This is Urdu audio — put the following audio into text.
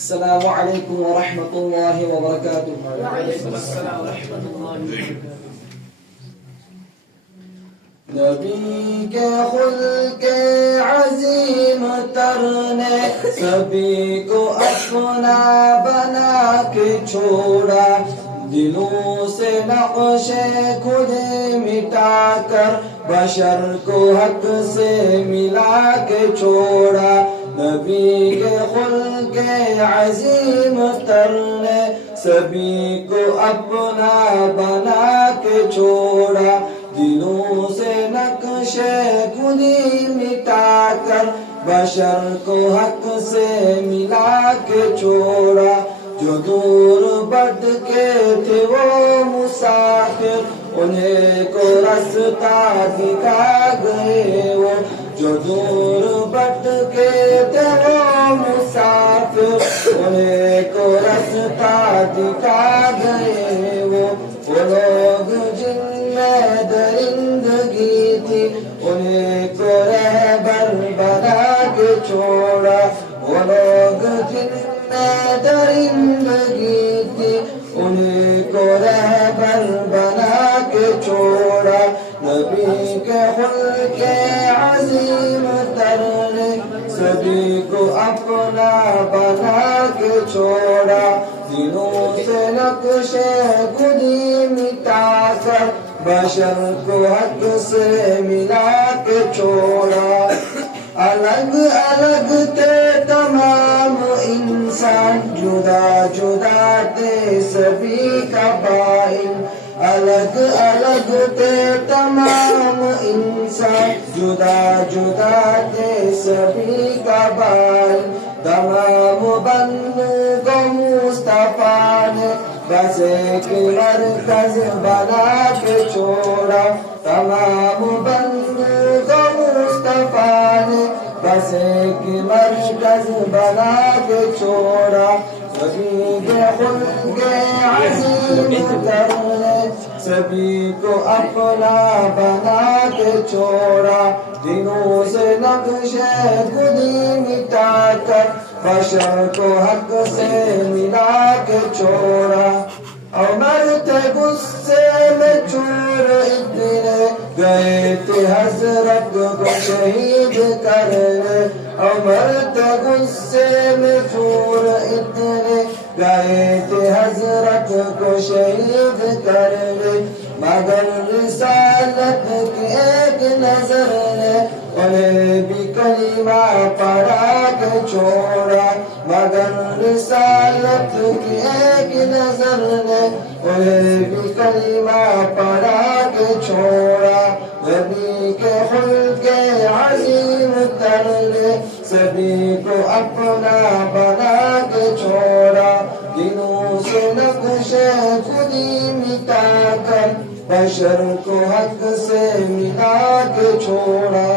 السلام علیکم ورحمۃ اللہ وبرکاتہ. وعلیکم السلام ورحمۃ اللہ وبرکاتہ. نبی کے خلق عظیم تر نے سبھی کو اپنا بنا کے چھوڑا. دلوں سے نقش خود مٹا کر بشر کو حق سے ملا کے چھوڑا. نبی کے خلق عظیم تر نے سبھی کو اپنا بنا کے چھوڑا. دلوں سے نقش خودی مٹا کر بشر کو حق سے ملا کے چھوڑا. جو دور بٹ کے تھے وہ مسافر انہیں کو رستہ دکھا گئے. وہ جو دور بٹ کے تھے وہ مسافر انہیں کو رستہ دکھا گئے. وہ لوگ جن میں درندگی تھی انہیں کو رہبر بنا کے چھوڑا. وہ لوگ جن میں درندگی تھی انہیں کو رہبر بنا کے چھوڑا. نبی کے خلق عظیم تر نے سبھی کو اپنا بنا کے چھوڑا. دلوں سے نقش خودی مٹا کر بشر کو حق سے ملا کے چھوڑا. الگ الگ تھے تمام انسان جدا جدا تھے سبھی قبائل. الگ الگ تھے تمام انسان جدا جدا تھے سبھی قبائل. تمام بندوں کو مصطفیٰ نے بس ایک مرکز بنا کے چھوڑا. تمام بندوں کو مصطفیٰ نے بس ایک مرکز بنا کے چھوڑا. سبھی کے خلق عظیم تر نے سبھی کو اپنا بنا کے چھوڑا. دنوں سے نقش خودی مٹا کر بشر کو حق سے ملا کے چھوڑا. عمر تھے غصے میں چور اتنے گئے تھے حضرت کو شہید کرنے. عمر تھے غصے میں چور اتنے گئے تھے حضرت کو شہید کرنے. مگر رسالت کی ایک نظر نے انہیں بھی کلمہ پڑھا کے چھوڑا. مگر رسالت کی ایک نظر نے انہیں بھی کلمہ پڑھا کے چھوڑا. نبی کے خلق عظیم تر نے سبھی کو اپنا بنا کے چھوڑا. دلوں سے نقش خودی مٹا کر بشر کو حق سے ملا کے چھوڑا.